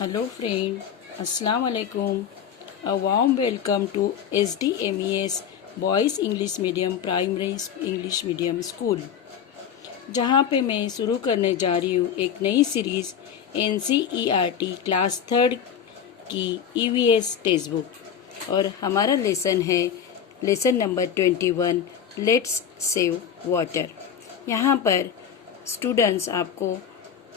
Hello friend, Assalamu alaikum. A warm welcome to SDMES Boys English Medium Primary English Medium School, जहाँ पे मैं शुरू करने जा रही हूँ एक नई सीरीज़ NCERT क्लास थर्ड की EVS टेक्स्ट बुक। और हमारा लेसन है lesson number 21, let's save water. यहाँ पर स्टूडेंट्स आपको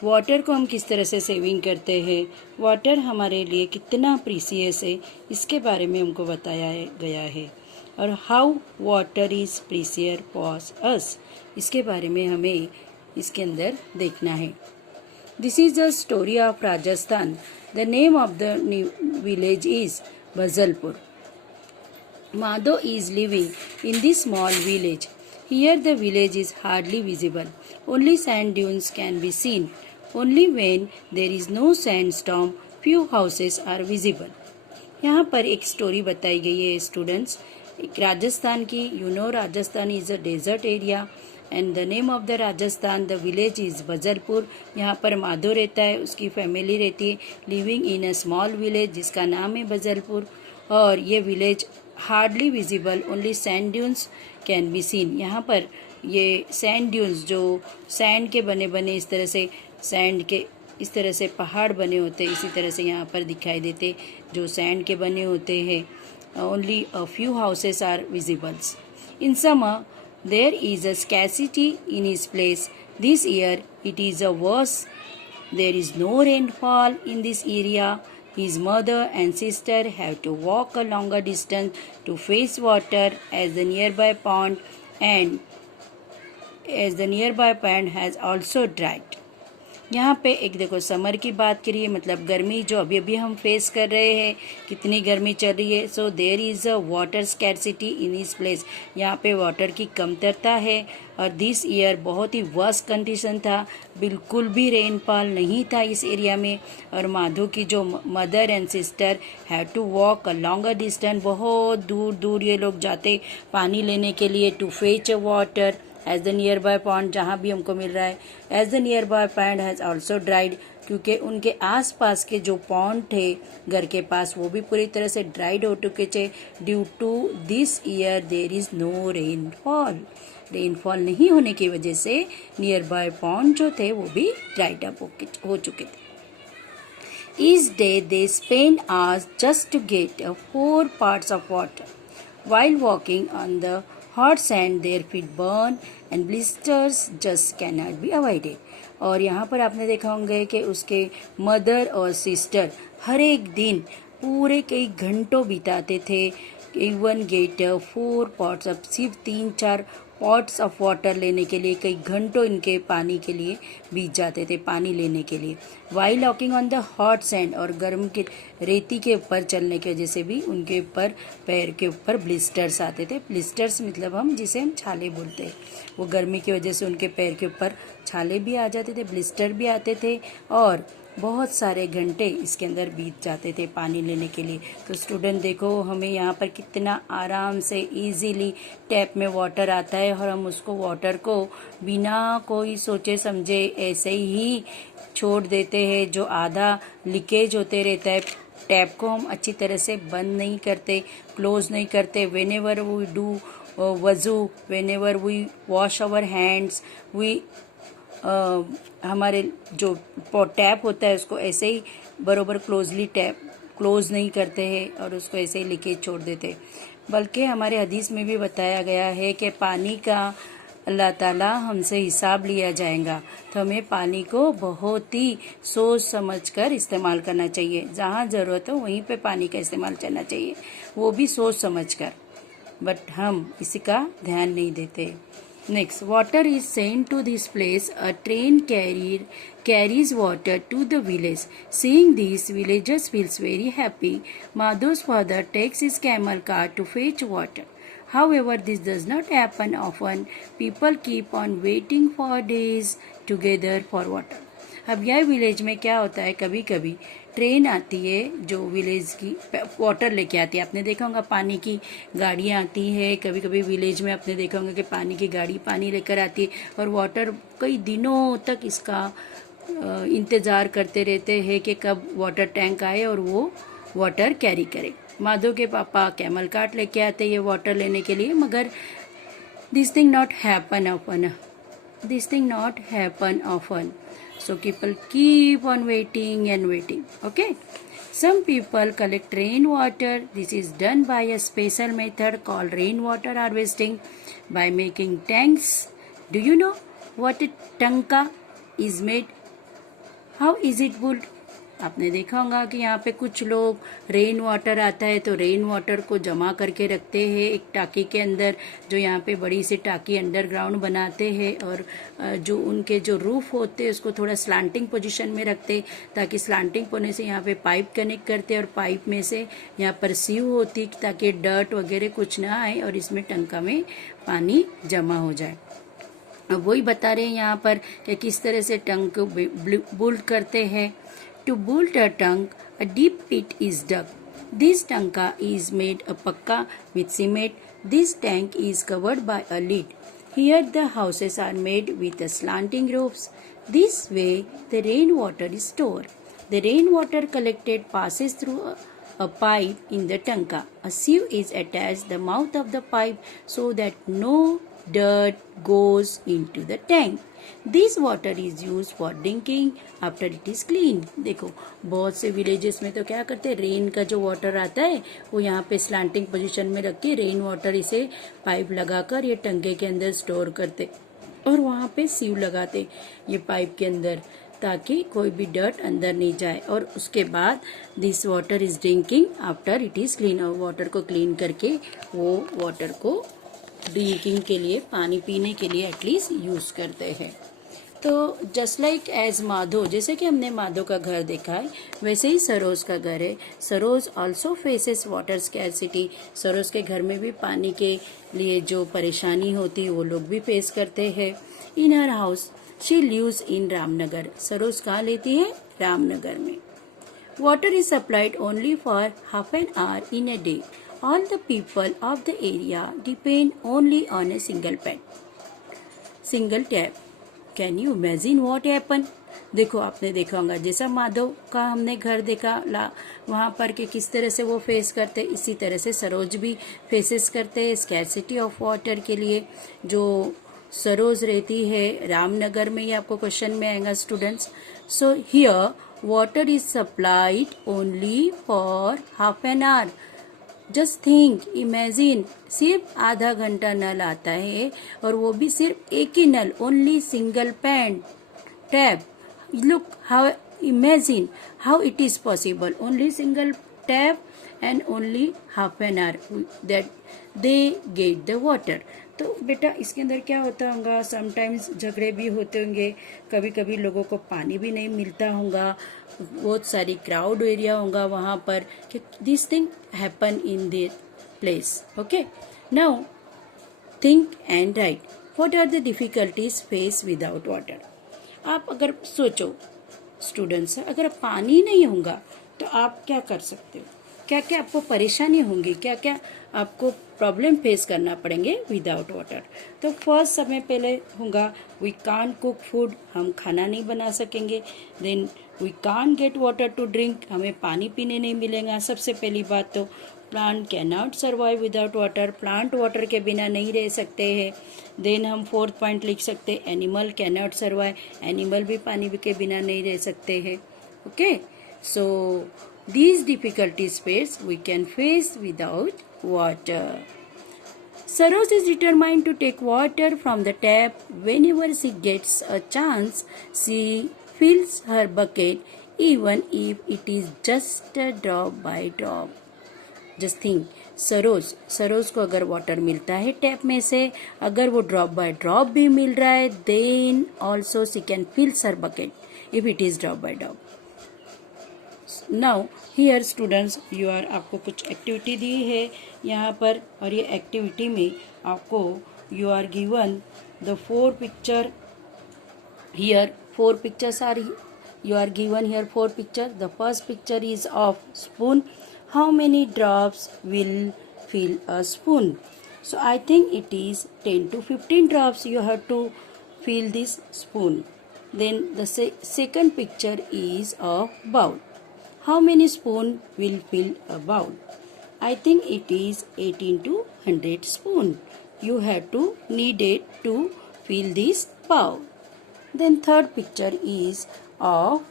वाटर को हम किस तरह से सेविंग करते हैं, वाटर हमारे लिए कितना प्रीसियस है, इसके बारे में हमको बताया गया है। और how water is precious for us, इसके बारे में हमें इसके अंदर देखना है। This is the story of Rajasthan. The name of the village is Bajalpur. Madho is living in this small village. Here the village is hardly visible. Only sand dunes can be seen. Only when there is no sandstorm, few houses are visible. यहाँ पर एक story बताई गई है students, एक राजस्थान की। Rajasthan is a desert area and the name of the Rajasthan, the village is Bajalpur. यहाँ पर माधो रहता है, उसकी फैमिली रहती है living in a small village जिसका नाम है बजलपुर। और ये village hardly visible, only sand dunes can be seen. यहाँ पर ये सैंड ड्यून्स जो सैंड के बने बने इस तरह से सैंड के इस तरह से पहाड़ बने होते हैं, इसी तरह से यहाँ पर दिखाई देते जो सैंड के बने होते हैं। Only a few houses are visibles. In summer there is a scarcity in his place. This year it is a worse. There is no rainfall in this area. His mother and sister have to walk a longer distance to fetch water as the nearby pond has also dried. यहाँ पे एक देखो summer की बात करिए, मतलब गर्मी जो अभी अभी हम फेस कर रहे हैं, कितनी गर्मी चल रही है। So there is a water scarcity in his place, यहाँ पे वाटर की कमतरता है। और दिस ईयर बहुत ही वर्स्ट कंडीशन था, बिल्कुल भी रेनफॉल नहीं था इस एरिया में। और माधो की जो mother and sister have to walk a longer distance, बहुत दूर दूर ये लोग जाते पानी लेने के लिए। To fetch water as the nearby pond, जहाँ भी हमको मिल रहा है। As the nearby pond has also dried, क्योंकि उनके आसपास के जो पॉन्ड थे घर के पास वो भी पूरी तरह से ड्राइड हो चुके थे। Due to this year there is no rainfall, rainfall नहीं होने की वजह से नियर बाय पॉन्ड जो थे वो भी ड्राइड अप हो चुके थे। Each day they spend hours just to get 4 parts of water. While walking on the hot sand, their feet burn and blisters just cannot be avoided. और यहाँ पर आपने देखा होंगे कि उसके मदर और सिस्टर हर एक दिन पूरे कई घंटों बिताते थे। इवन गेट 4 pots ऑफ, सिर्फ 3-4 पॉट्स ऑफ वाटर लेने के लिए कई घंटों इनके पानी के लिए बीत जाते थे, पानी लेने के लिए। While walking on the hot sand, और गर्म के रेती के ऊपर चलने की वजह से भी उनके ऊपर पैर के ऊपर ब्लिस्टर्स आते थे। ब्लिस्टर्स मतलब हम जिसे हम छाले बोलते हैं, वो गर्मी की वजह से उनके पैर के ऊपर छाले भी आ जाते थे, ब्लिस्टर भी आते थे। और बहुत सारे घंटे इसके अंदर बीत जाते थे पानी लेने के लिए। तो स्टूडेंट देखो, हमें यहाँ पर कितना आराम से इजीली टैप में वाटर आता है और हम उसको वाटर को बिना कोई सोचे समझे ऐसे ही छोड़ देते हैं। जो आधा लीकेज होते रहता है, टैप को हम अच्छी तरह से बंद नहीं करते, क्लोज नहीं करते। वेनेवर वी डू वज़ू, whenever we wash our hands, we हमारे जो टैप होता है उसको ऐसे ही बरोबर क्लोज नहीं करते हैं और उसको ऐसे ही लीकेज छोड़ देते। बल्कि हमारे हदीस में भी बताया गया है कि पानी का अल्लाह ताला हमसे हिसाब लिया जाएगा। तो हमें पानी को बहुत ही सोच समझ कर इस्तेमाल करना चाहिए। जहाँ ज़रूरत हो वहीं पे पानी का इस्तेमाल करना चाहिए, वो भी सोच समझ कर, बट हम इसी का ध्यान नहीं देते। Next, water is sent to this place. A train carries water to the village. Seeing this, villagers feels very happy. Madhu's father takes his camel cart to fetch water. However, this does not happen often. People keep on waiting for days together for water. अब यह village में क्या होता है, कभी कभी train आती है जो विलेज की वाटर लेके आती है। आपने देखा होगा पानी की गाड़ियाँ आती है, कभी कभी विलेज में आपने देखा होगा कि पानी की गाड़ी पानी लेकर आती है और वाटर कई दिनों तक इसका इंतज़ार करते रहते हैं कि कब वाटर टैंक आए और वो वाटर कैरी करे। माधव के पापा कैमल कार्ट लेके आते ये वाटर लेने के लिए, मगर this thing not happen often, this thing not happen often, so people keep on waiting and waiting. Okay, some people collect rainwater. This is done by a special method called rainwater harvesting by making tanks. Do you know what a tanka is made? How is it built? आपने देखा होगा कि यहाँ पे कुछ लोग rain water आता है तो रेन वाटर को जमा करके रखते हैं एक टाकी के अंदर, जो यहाँ पे बड़ी सी टाकी अंडरग्राउंड बनाते हैं, और जो उनके जो रूफ होते हैं उसको थोड़ा स्लांटिंग पोजीशन में रखते, ताकि स्लांटिंग होने से यहाँ पे पाइप कनेक्ट करते और पाइप में से यहाँ पर सीव होती ताकि डर्ट वगैरह कुछ ना आए और इसमें टंका में पानी जमा हो जाए। अब वही बता रहे हैं यहाँ पर कि किस तरह से टंक बिल्ड करते हैं। To build a tank, a deep pit is dug. This tanka is made a pakka with cement. This tank is covered by a lid. Here the houses are made with slanting roofs. This way the rainwater is stored. The rainwater collected passes through a pipe in the tanka. A sieve is attached to the mouth of the pipe so that no dirt goes into the tank. This water is used for drinking after it is clean. देखो बहुत से villages में तो क्या करते हैं, rain का जो वाटर आता है वो यहाँ पे स्लांटिंग पोजीशन में रख के रेन वाटर इसे पाइप लगाकर ये टंके के अंदर स्टोर करते और वहाँ पे सीव लगाते ये पाइप के अंदर, ताकि कोई भी डर्ट अंदर नहीं जाए। और उसके बाद this water is drinking after it is clean, और वाटर को क्लीन करके वो वाटर को ड्रिंकिंग के लिए, पानी पीने के लिए एटलीस्ट यूज़ करते हैं। तो जस्ट लाइक एज माधव, जैसे कि हमने माधव का घर देखा है वैसे ही सरोज का घर है। Saroj also faces water scarcity. Saroj के घर में भी पानी के लिए जो परेशानी होती है वो लोग भी फेस करते हैं। In her house she lives in Ramnagar. Saroj कहाँ लेती है? रामनगर में। Water is supplied only for half an hour in a day. All the people of the area depend only on a single tap. Can you imagine what happened? देखो आपने देखा होगा जैसा माधव का हमने घर देखा वहाँ पर कि किस तरह से वो फेस करते, इसी तरह से सरोज भी फेसेस करते हैं स्कैरसिटी ऑफ वाटर के लिए। जो सरोज रहती है रामनगर में, ये आपको क्वेश्चन में आएगा students. So here water is supplied only for half an our. Just think, imagine, सिर्फ आधा घंटा नल आता है और वो भी सिर्फ एक ही नल, only single tap. Look how, imagine how it is possible, only single tap and only half an hour that they get the water. तो बेटा इसके अंदर क्या होता होगा, समटाइम्स झगड़े भी होते होंगे, कभी कभी लोगों को पानी भी नहीं मिलता होगा, बहुत सारी क्राउड एरिया होगा वहाँ पर, कि this thing happen in this place. Okay, now think and write what are the difficulties face without water. आप अगर सोचो स्टूडेंट्स, अगर पानी नहीं होगा तो आप क्या कर सकते हो, क्या क्या आपको परेशानी होंगी, क्या क्या आपको प्रॉब्लम फेस करना पड़ेंगे विदाउट वाटर। तो फर्स्ट समय पहले होगा वी कांट कुक फूड, हम खाना नहीं बना सकेंगे। Then we can't get water to drink, हमें पानी पीने नहीं मिलेगा। सबसे पहली बात तो plant can not survive without water, plant water के बिना नहीं रह सकते हैं। देन हम फोर्थ पॉइंट लिख सकते हैं animal can not survive, animal भी पानी के बिना नहीं रह सकते हैं। Okay, so these difficulties we can face without water. Saroj is determined to take water from the tap. Whenever she gets a chance, she fills her bucket, even if it is just a drop by drop. Just think, Saroj को अगर water मिलता है tap में से, अगर वो drop by drop भी मिल रहा है, then also she can fills her bucket if it is drop by drop. Now here students you are, आपको कुछ एक्टिविटी दी है यहाँ पर, और ये एक्टिविटी में आपको you are given the 4 picture here, 4 pictures are you are given here 4 pictures. The first picture is of spoon. How many drops will fill a spoon? So I think it is 10 to 15 drops you have to fill this spoon. Then the second picture is of bowl. How many spoon will fill a bowl? I think it is 18 to 100 spoon. You have to knead it to fill this bowl. Then third picture is of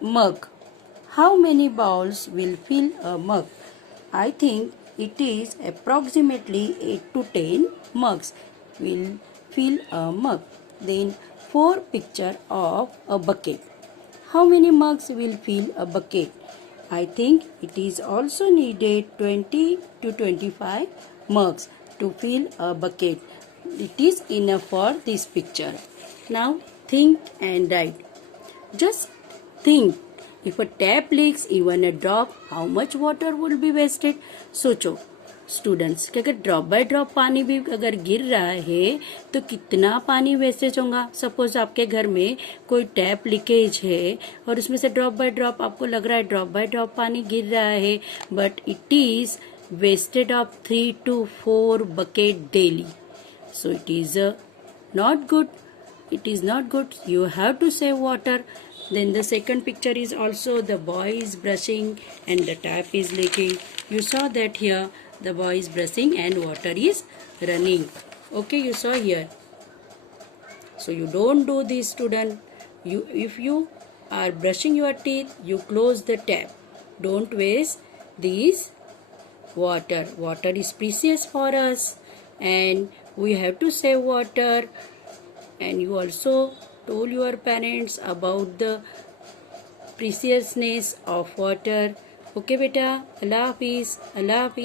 mug. How many bowls will fill a mug? I think it is approximately 8 to 10 mugs will fill a mug. Then four picture of a bucket. How many mugs will fill a bucket? I think it is also needed 20 to 25 mugs to fill a bucket. It is enough for this picture. Now think and write. Just think, if a tap leaks even a drop, how much water will be wasted? सोचो students कि अगर drop by drop पानी भी अगर गिर रहा है तो कितना पानी वेस्टेज होगा. सपोज आपके घर में कोई टैप लीकेज है और उसमें से ड्रॉप बाय ड्रॉप आपको लग रहा है ड्रॉप बाय ड्रॉप पानी गिर रहा है, but it is wasted of 3 to 4 bucket daily. So it is not good. It is not good. You have to save water. Then the second picture is also the boy is brushing and the tap is leaking. You saw that here the boy is brushing and water is running. Okay, you saw here. So you don't do this, student. If you are brushing your teeth, you close the tap. Don't waste this water. Water is precious for us and we have to save water. And you also told your parents about the preciousness of water. Okay beta, Allah Hafiz, Allah Hafiz.